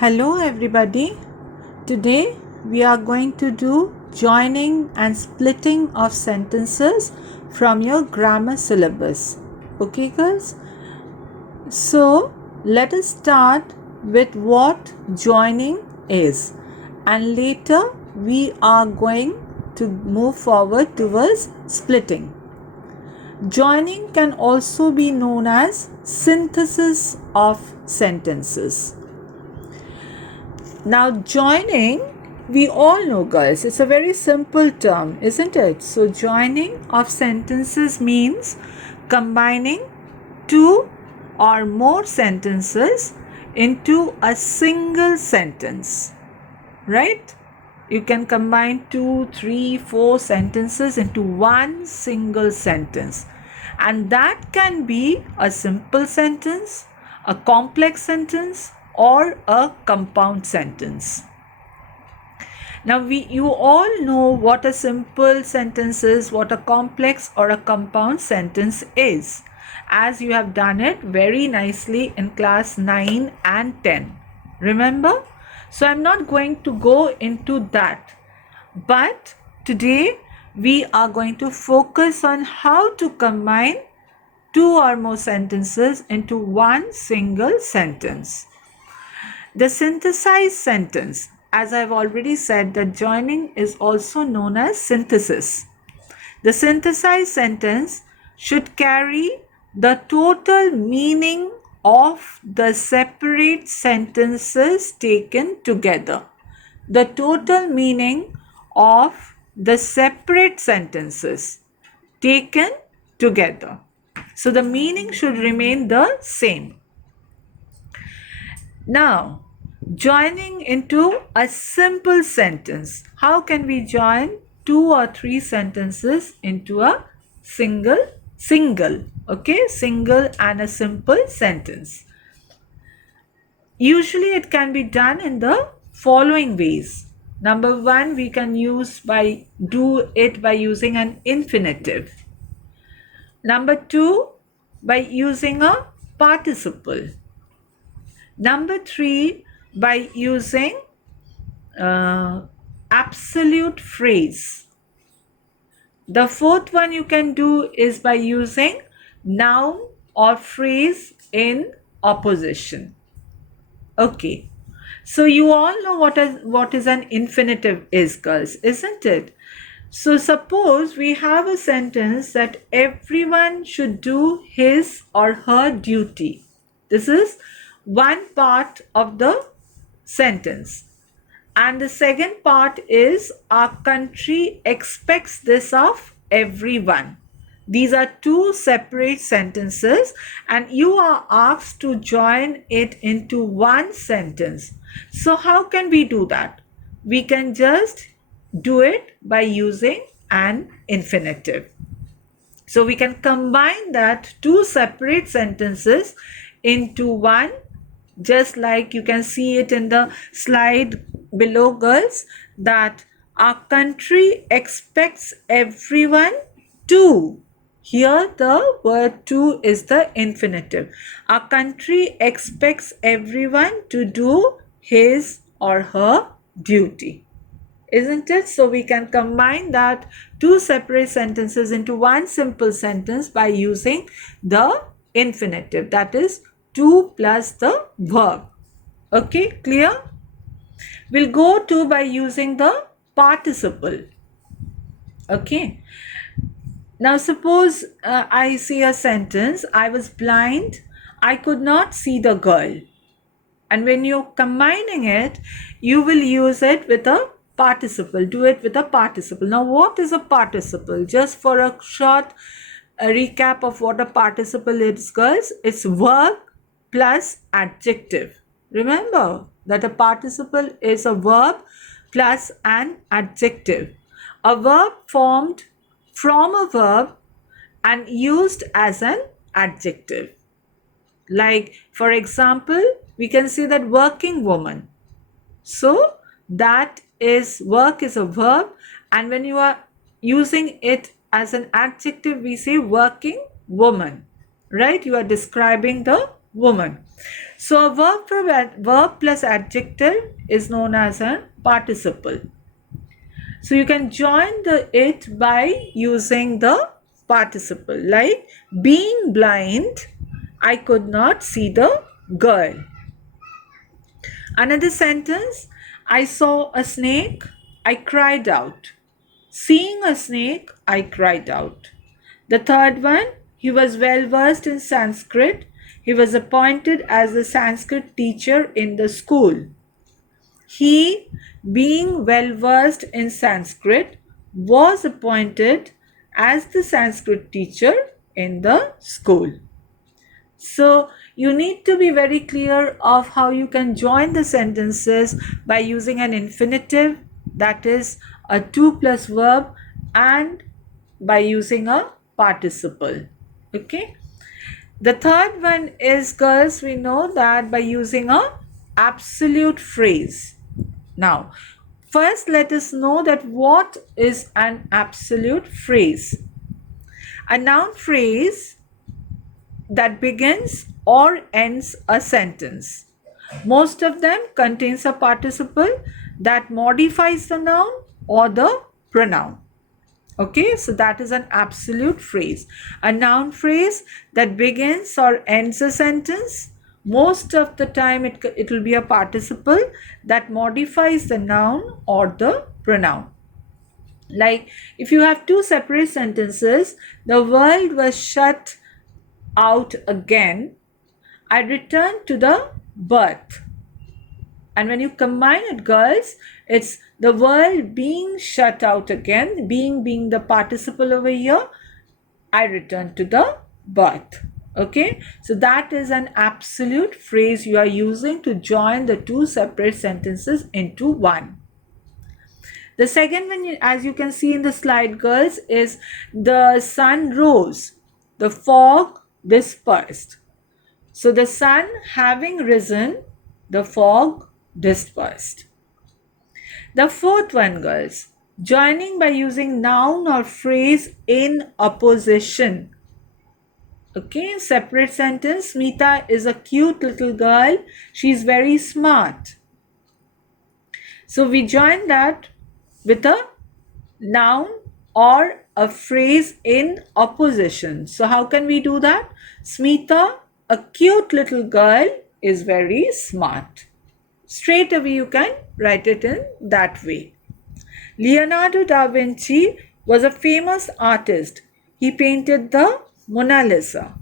Hello everybody. Today we are going to do joining and splitting of sentences from your grammar syllabus. Okay girls? So let us start with what joining is, and later we are going to move forward towards splitting. Joining can also be known as synthesis of sentences. Now, joining, we all know, girls, it's a very simple term, isn't it? So, joining of sentences means combining two or more sentences into a single sentence, right? You can combine 2, 3, 4 sentences into one single sentence, and that can be a simple sentence, a complex sentence, or a compound sentence. Now you all know what a simple sentence is, what a complex or a compound sentence is, as you have done it very nicely in class 9 and 10. Remember? So I'm not going to go into that. But today we are going to focus on how to combine two or more sentences into one single sentence. The synthesized sentence, as I've already said, that joining is also known as synthesis. The synthesized sentence should carry the total meaning of the separate sentences taken together. The total meaning of the separate sentences taken together. So the meaning should remain the same. Now, joining into a simple sentence. How can we join two or three sentences into a single, okay, single and a simple sentence? Usually it can be done in the following ways. Number one, we can do it by using an infinitive. Number two, by using a participle. Number three, by using absolute phrase. The fourth one you can do is by using noun or phrase in opposition. Okay. So you all know what is an infinitive is, girls, isn't it? So suppose we have a sentence that everyone should do his or her duty. This is one part of the sentence. And the second part is our country expects this of everyone. These are two separate sentences and you are asked to join it into one sentence. So how can we do that? We can just do it by using an infinitive. So we can combine that two separate sentences into one, just like you can see it in the slide below, girls, that our country expects everyone to. Here the word to is the infinitive. Our country expects everyone to do his or her duty. Isn't it? So we can combine that two separate sentences into one simple sentence by using the infinitive, that is to plus the verb. Okay, clear? We'll go to by using the participle. Okay. Now suppose I see a sentence, I was blind, I could not see the girl. And when you're combining it, you will use it with a participle. Do it with a participle. Now, what is a participle? Just for a short recap of what a participle is, girls, it's verb plus adjective. Remember that a participle is a verb plus an adjective. A verb formed from a verb and used as an adjective. Like, for example, we can say that working woman. So that is, work is a verb, and when you are using it as an adjective, we say working woman, right? You are describing the woman. So a verb plus adjective is known as a participle. So you can join it by using the participle, like being blind, I could not see the girl. Another sentence, I saw a snake, I cried out. Seeing a snake, I cried out. The third one, he was well versed in Sanskrit. He was appointed as the Sanskrit teacher in the school. He, being well versed in Sanskrit, was appointed as the Sanskrit teacher in the school. So you need to be very clear of how you can join the sentences by using an infinitive, that is a to plus verb, and by using a participle. Okay. The third one is, girls, we know that by using a absolute phrase. Now, first let us know that what is an absolute phrase. A noun phrase that begins or ends a sentence. Most of them contains a participle that modifies the noun or the pronoun. Okay, so that is an absolute phrase. A noun phrase that begins or ends a sentence. Most of the time it will be a participle that modifies the noun or the pronoun. Like if you have two separate sentences, the world was shut out again, I returned to the birth. And when you combine it, girls, it's the world being shut out again, being the participle over here, I returned to the birth. Okay, so that is an absolute phrase you are using to join the two separate sentences into one. The second one, as you can see in the slide, girls, is the sun rose, the fog dispersed. So the sun having risen, the fog dispersed. The fourth one, girls, joining by using noun or phrase in opposition. Okay, separate sentence. Smita is a cute little girl. She's very smart. So we join that with a noun or a phrase in opposition. So how can we do that? Smita, a cute little girl, is very smart. Straight away you can write it in that way. Leonardo da Vinci was a famous artist. He painted the Mona Lisa.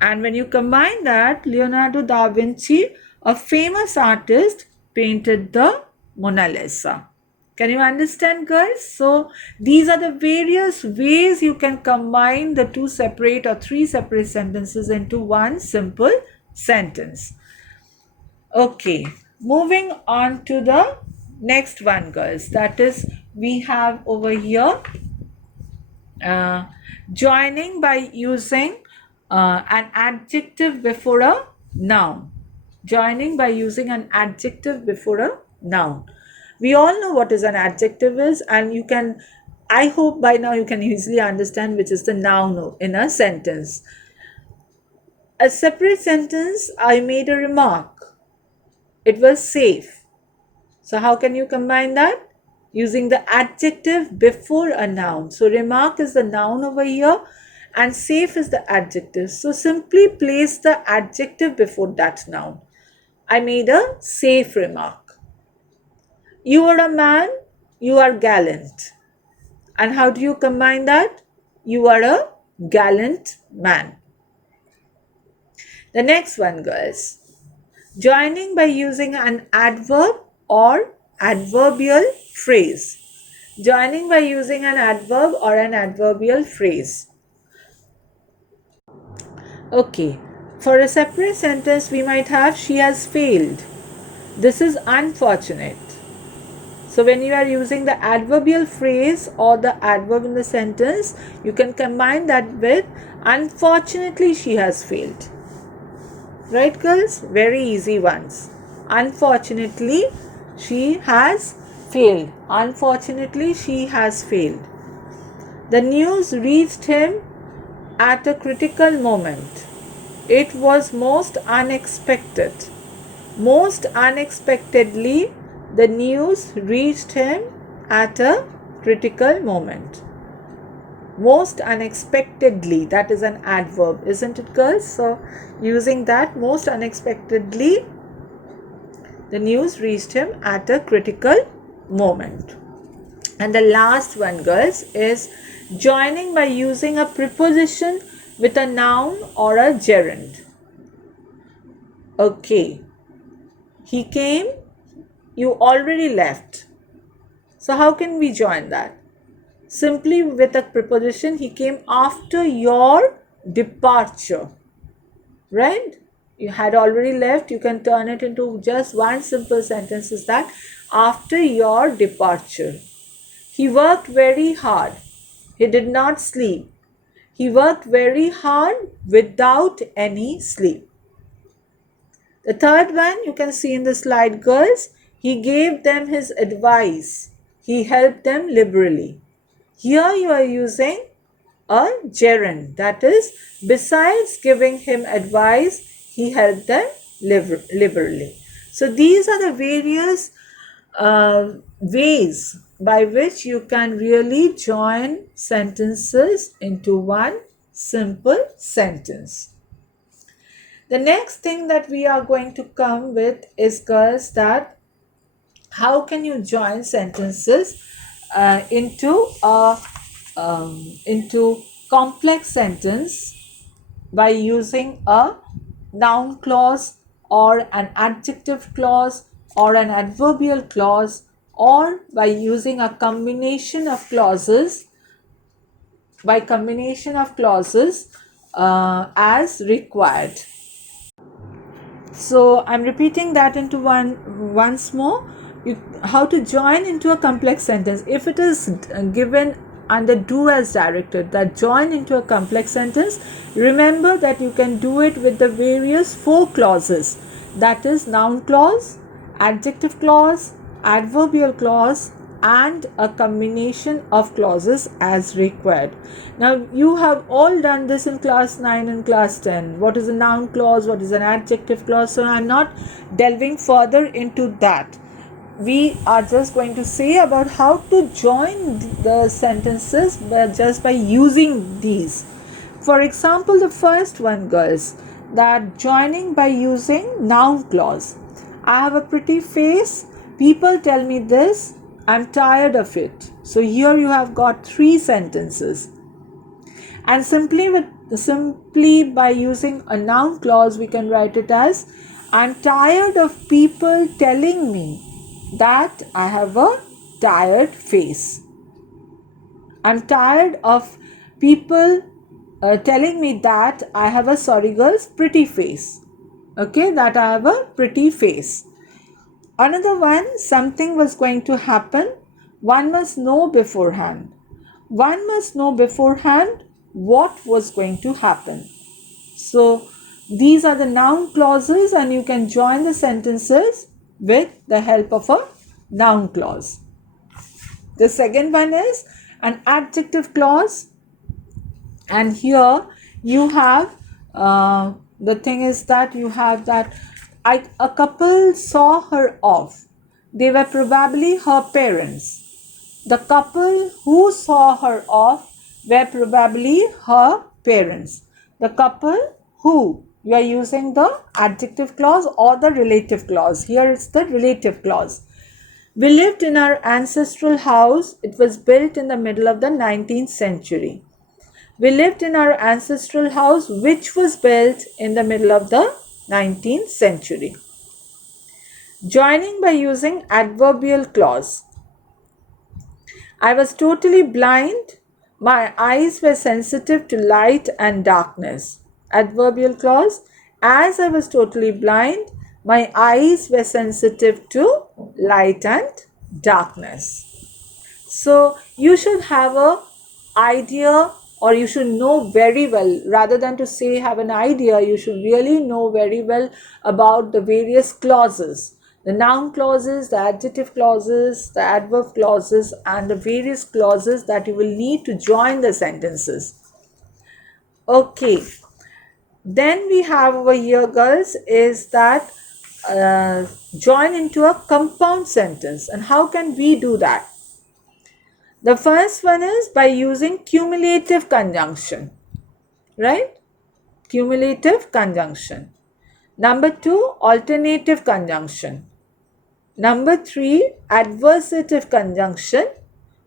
And when you combine that, Leonardo da Vinci, a famous artist, painted the Mona Lisa. Can you understand, guys? So these are the various ways you can combine the two separate or three separate sentences into one simple sentence. Okay, moving on to the next one, girls. That is, we have over here joining by using an adjective before a noun. Joining by using an adjective before a noun. We all know what is an adjective is, and you can, I hope by now you can easily understand which is the noun in a sentence. A separate sentence, I made a remark. It was safe. So how can you combine that? Using the adjective before a noun. So remark is the noun over here and safe is the adjective. So simply place the adjective before that noun. I made a safe remark. You are a man, you are gallant. And how do you combine that? You are a gallant man. The next one, girls. Joining by using an adverb or adverbial phrase. Joining by using an adverb or an adverbial phrase. Okay, for a separate sentence we might have she has failed. This is unfortunate. So when you are using the adverbial phrase or the adverb in the sentence, you can combine that with unfortunately she has failed. Right, girls? Very easy ones. Unfortunately she has failed. Unfortunately she has failed. The news reached him at a critical moment. It was most unexpected. Most unexpectedly, the news reached him at a critical moment. Most unexpectedly, that is an adverb, isn't it, girls? So, using that, most unexpectedly, the news reached him at a critical moment. And the last one, girls, is joining by using a preposition with a noun or a gerund. Okay, he came, you already left. So, how can we join that? Simply with a preposition, he came after your departure, right? You had already left, you can turn it into just one simple sentence, is that after your departure. He worked very hard. He did not sleep. He worked very hard without any sleep. The third one you can see in the slide, girls. He gave them his advice. He helped them liberally. Here you are using a gerund. That is, besides giving him advice, he helped them liberally. So these are the various ways by which you can really join sentences into one simple sentence. The next thing that we are going to come with is, girls, that how can you join sentences into complex sentence by using a noun clause or an adjective clause or an adverbial clause, or by using a combination of clauses as required. So I'm repeating that into once more. How to join into a complex sentence. If it is given under do as directed, that join into a complex sentence, remember that you can do it with the various 4 clauses. That is noun clause, adjective clause, adverbial clause, and a combination of clauses as required. Now you have all done this in class 9 and class 10. What is a noun clause? What is an adjective clause? So I'm not delving further into that. We are just going to say about how to join the sentences just by using these. For example, the first one, girls, that joining by using noun clause. I have a pretty face. People tell me this. I'm tired of it. So here you have got 3 sentences. And simply by using a noun clause, we can write it as, I'm tired of people telling me that I have a tired face. I'm tired of people telling me that I have a, sorry girls, pretty face. Okay, that I have a pretty face. Another one, something was going to happen. One must know beforehand. One must know beforehand what was going to happen. So these are the noun clauses, and you can join the sentences with the help of a noun clause. The second one is an adjective clause, and here you have the thing is that you have that a couple saw her off. They were probably her parents. The couple who saw her off were probably her parents. The couple who, you are using the adjective clause or the relative clause. Here it's the relative clause. We lived in our ancestral house. It was built in the middle of the 19th century. We lived in our ancestral house, which was built in the middle of the 19th century. Joining by using adverbial clause. I was totally blind. My eyes were sensitive to light and darkness. Adverbial clause. As I was totally blind, my eyes were sensitive to light and darkness. So you should have a idea, or you should know very well, rather than to say have an idea, you should really know very well about the various clauses, the noun clauses, the adjective clauses, the adverb clauses, and the various clauses that you will need to join the sentences. Okay, Then we have over here, girls, is that join into a compound sentence. And how can we do that? The first one is by using cumulative conjunction, right? Cumulative conjunction. Number 2, alternative conjunction. Number 3, adversative conjunction.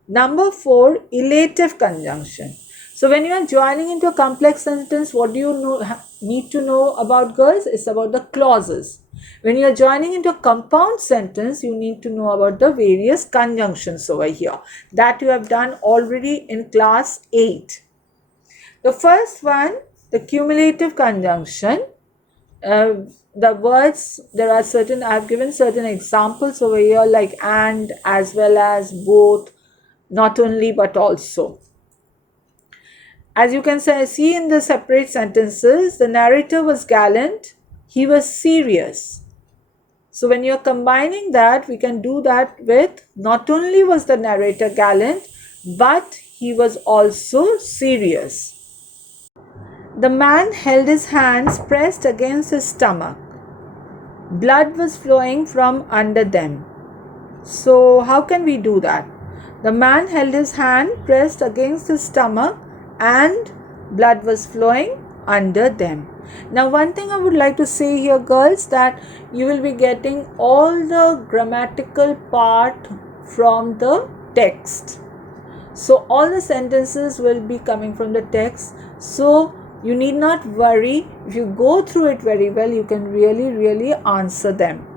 Number 4, elative conjunction. So when you are joining into a complex sentence, what do you need to know about, girls? It's about the clauses. When you are joining into a compound sentence, you need to know about the various conjunctions over here that you have done already in class 8. The first one, the cumulative conjunction. The words, there are certain, I have given certain examples over here like and, as well as, both, not only but also. As you can see in the separate sentences, the narrator was gallant, he was serious. So when you're combining that, we can do that with not only was the narrator gallant, but he was also serious. The man held his hands pressed against his stomach. Blood was flowing from under them. So how can we do that? The man held his hand pressed against his stomach and blood was flowing under them. Now one thing I would like to say here, girls, that you will be getting all the grammatical part from the text. So all the sentences will be coming from the text. So you need not worry. If you go through it very well, you can really answer them.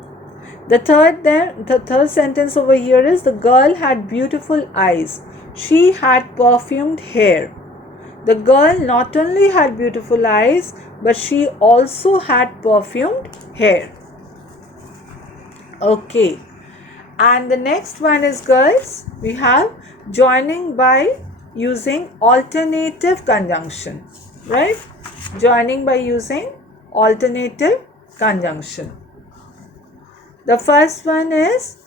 The third sentence over here is the girl had beautiful eyes. She had perfumed hair. The girl not only had beautiful eyes, but she also had perfumed hair. Okay. And the next one is, girls, we have joining by using alternative conjunction, right? Joining by using alternative conjunction. The first one is,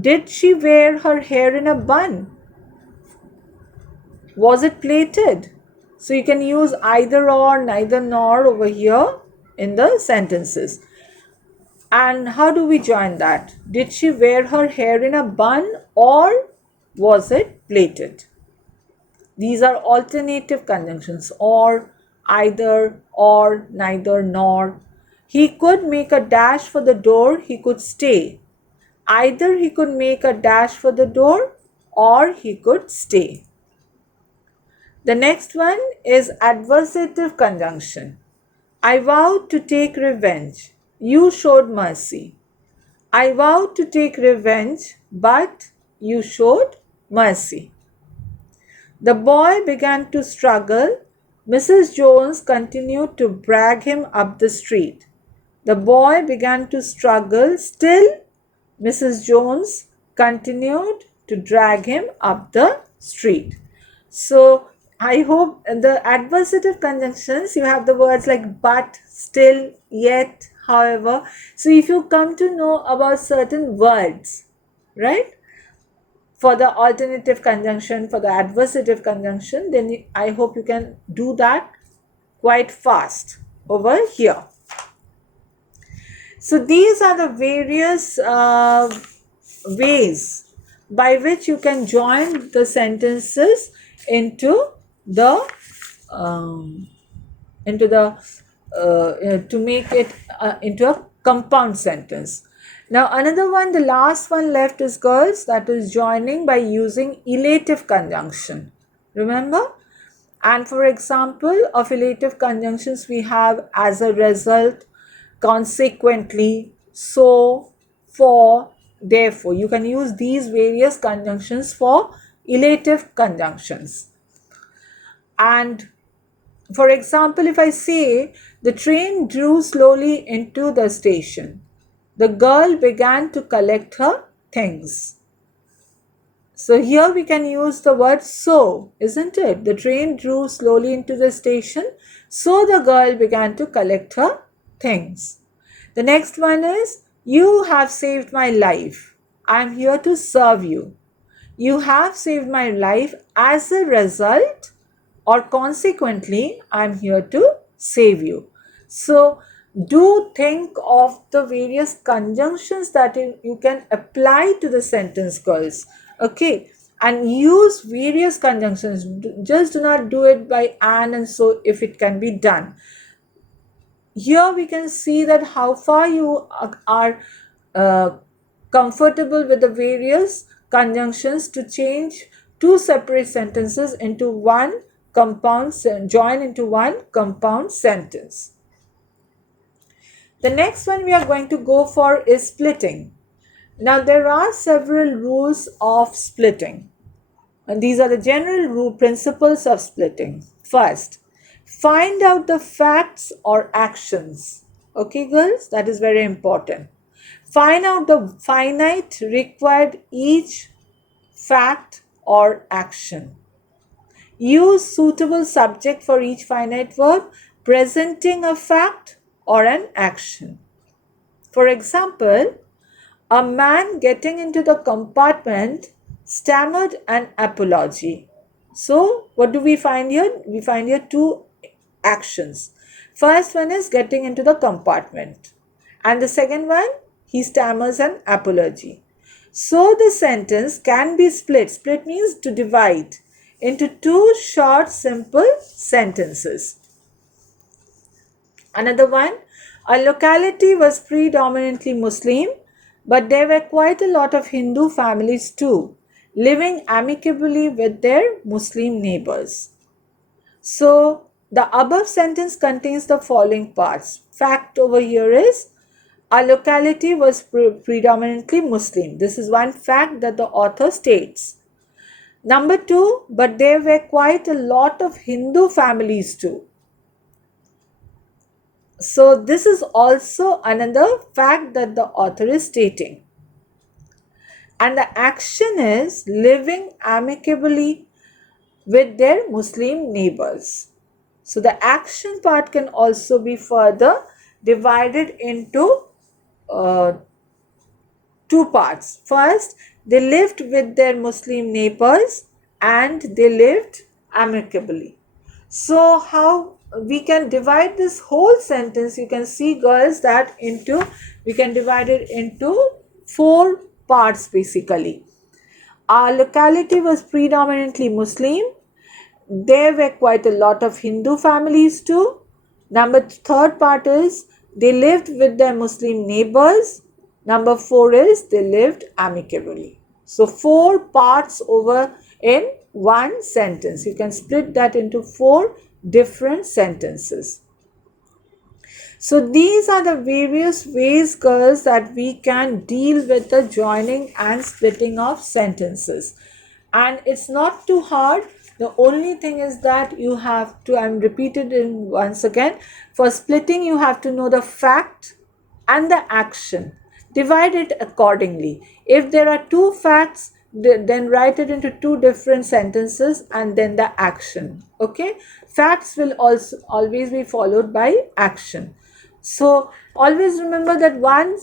did she wear her hair in a bun? Was it plaited? So you can use either or, neither nor over here in the sentences. And how do we join that? Did she wear her hair in a bun or was it plaited? These are alternative conjunctions: or, either, or, neither, nor. He could make a dash for the door, he could stay. Either he could make a dash for the door or he could stay. The next one is adversative conjunction. I vowed to take revenge. You showed mercy. I vowed to take revenge, but you showed mercy. The boy began to struggle. Mrs. Jones continued to drag him up the street. The boy began to struggle. Still, Mrs. Jones continued to drag him up the street. So, I hope the adversative conjunctions, you have the words like but, still, yet, however. So, if you come to know about certain words, right, for the alternative conjunction, for the adversative conjunction, then I hope you can do that quite fast over here. So these are the various ways by which you can join the sentences into the to make it into a compound sentence. Now another one, the last one left is, girls, that is joining by using elative conjunction. Remember? And for example of elative conjunctions, we have as a result, consequently, so, for, therefore. You can use these various conjunctions for elative conjunctions. And for example, if I say the train drew slowly into the station, the girl began to collect her things. So here we can use the word so, isn't it? The train drew slowly into the station, so the girl began to collect her things. The next one is, you have saved my life. I am here to serve you. You have saved my life. As a result, or consequently, I'm here to save you. So, do think of the various conjunctions that you can apply to the sentence, girls. Okay, and use various conjunctions. Just do not do it by and so if it can be done. Here we can see that how far you are comfortable with the various conjunctions to change two separate sentences into one compound, join into one compound sentence. The next one we are going to go for is splitting. Now there are several rules of splitting. And these are the general rule principles of splitting. First, find out the facts or actions. Okay, girls, that is very important. Find out the finite required each fact or action. Use suitable subject for each finite verb presenting a fact or an action. For example, a man getting into the compartment stammered an apology. So, what do we find here? We find here two actions. First one is getting into the compartment, and the second one, he stammers an apology. So, the sentence can be split. Split means to divide into two short, simple sentences. Another one, a locality was predominantly Muslim, but there were quite a lot of Hindu families too, living amicably with their Muslim neighbors. So, the above sentence contains the following parts. Fact over here is, a locality was predominantly Muslim. This is one fact that the author states. Number two, but there were quite a lot of Hindu families too. So this is also another fact that the author is stating. And the action is living amicably with their Muslim neighbors. So the action part can also be further divided into two parts. First, they lived with their Muslim neighbors and they lived amicably. So how we can divide this whole sentence, you can see, girls, that we can divide it into four parts basically. Our locality was predominantly Muslim. There were quite a lot of Hindu families too. Third part is they lived with their Muslim neighbors. Number four is they lived amicably. So four parts over in one sentence. You can split that into four different sentences. So these are the various ways, girls, that we can deal with the joining and splitting of sentences. And it's not too hard. The only thing is that you have to, I'm repeated in once again, for splitting you have to know the fact and the action. Divide it accordingly. If there are two facts, then write it into two different sentences and then the action. Okay, facts will also always be followed by action. So always remember that one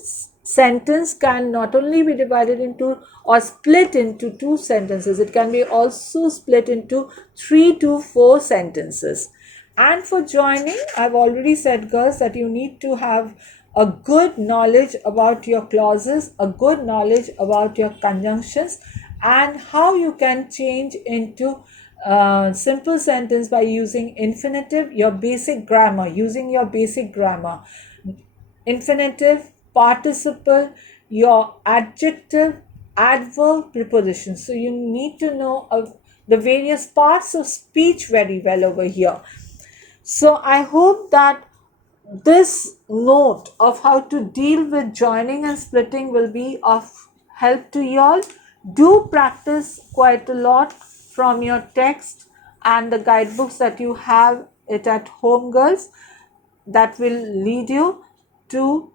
sentence can not only be divided into or split into two sentences, it can be also split into 3 to 4 sentences. And for joining, I've already said, girls, that you need to have a good knowledge about your clauses, a good knowledge about your conjunctions, and how you can change into simple sentence by using infinitive, your basic grammar, using your basic grammar. Infinitive, participle, your adjective, adverb, preposition. So you need to know of the various parts of speech very well over here. So I hope that this note of how to deal with joining and splitting will be of help to you all. Do practice quite a lot from your text and the guidebooks that you have it at home, girls. That will lead you to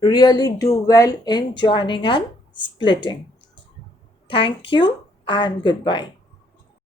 really do well in joining and splitting. Thank you and goodbye.